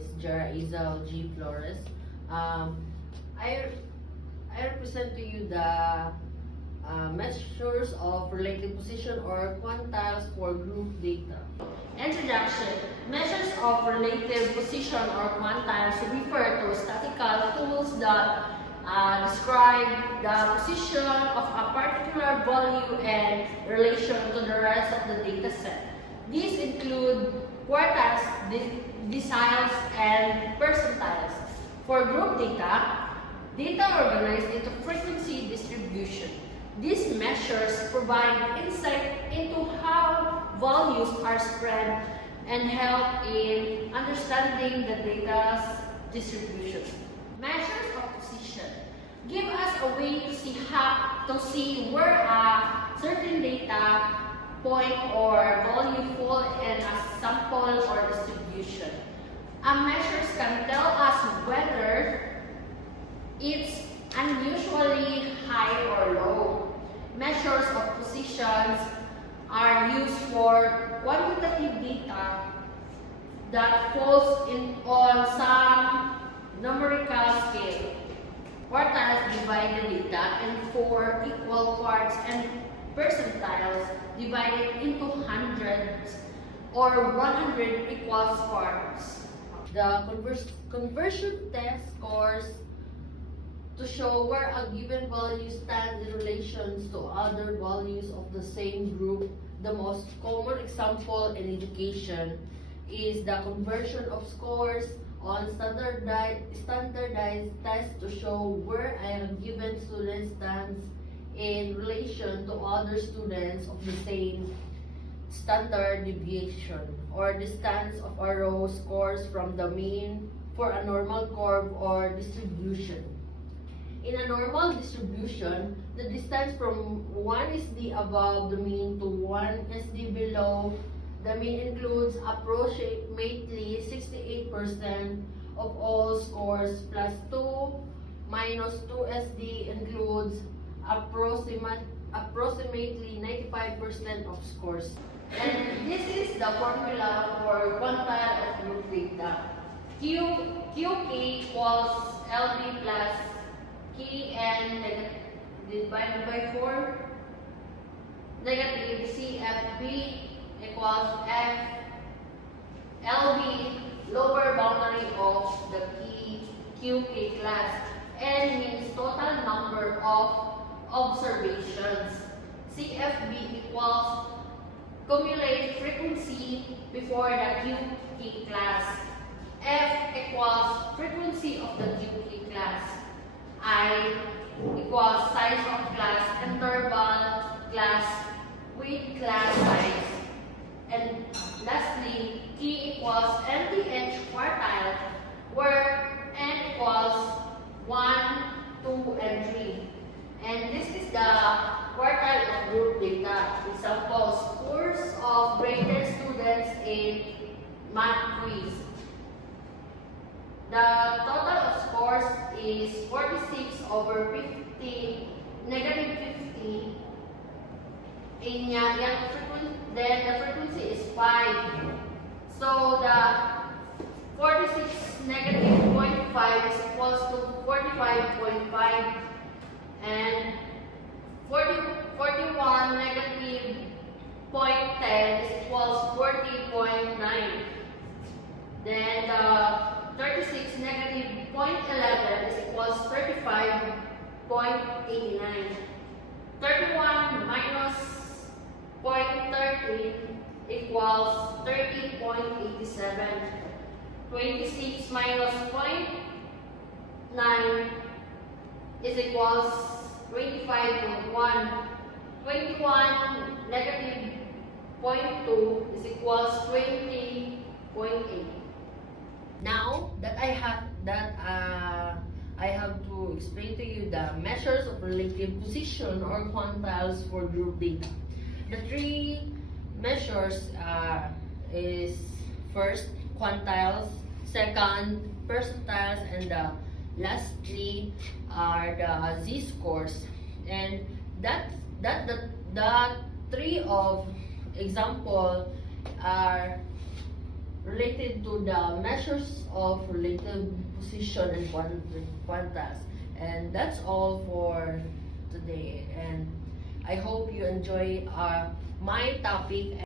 is Jara Izal G. Flores. Um, I, I represent to you the measures of relative position or quantiles for group data. Introduction. Measures of relative position or quantiles refer to statistical tools that describe the position of a particular value and relation to the rest of the data set. These include quartiles, deciles, and percentiles. For group data, data organized into frequency distribution. These measures provide insight into how values are spread and help in understanding the data's distribution. Measures of position give us a way to see where a certain data point or value fall in a sample or distribution. Measures can tell us whether it's unusually high or low. Measures of positions are used for quantitative data that falls on some numerical scale. Quartiles divide the data in 4 equal parts and percentiles divided into hundreds or 100 equal parts. The conversion test scores to show where a given value stands in relation to other values of the same group. The most common example in education is the conversion of scores on standardized tests to show where a given student stands in relation to other students of the same standard deviation or distance of a row scores from the mean for a normal curve or distribution. In a normal distribution, the distance from 1 SD above the mean to 1 SD below the mean includes approximately 68% of all scores plus 2 minus 2 SD includes approximately 95% of scores. And this is the formula for quantile of group data. QK equals LB plus KN divided by 4. Negative CFB equals F LB, lower boundary of the QK class. N means total number of observations. CFB equals cumulative frequency before the QK class. F equals frequency of the QK class. I equals size of class, interval class with class size. And lastly, T equals MTH quartile, where N equals 1, 2, and 3. And this is the quartile of group data. Example, scores of graded students in math quiz. The total of scores is 46 over 50, negative 50. Then the frequency is 5. So the 46 negative 0.5 is equals to 45.5. And 41 negative 0.10 is equals 40.9. Then the 36 negative 0.11 is equals 35.89. 31 minus 0.13 equals 30.87. 26 minus 0.9 is equals 25.1. 21 negative 0.2 is equals 20.8. Now that I have to explain to you the measures of relative position or quantiles for group data. The 3 measures is first quantiles, second percentiles, and lastly are the z-scores. And the 3 of example are related to the measures of relative position and quantiles. And that's all for today. And I hope you enjoy my topic.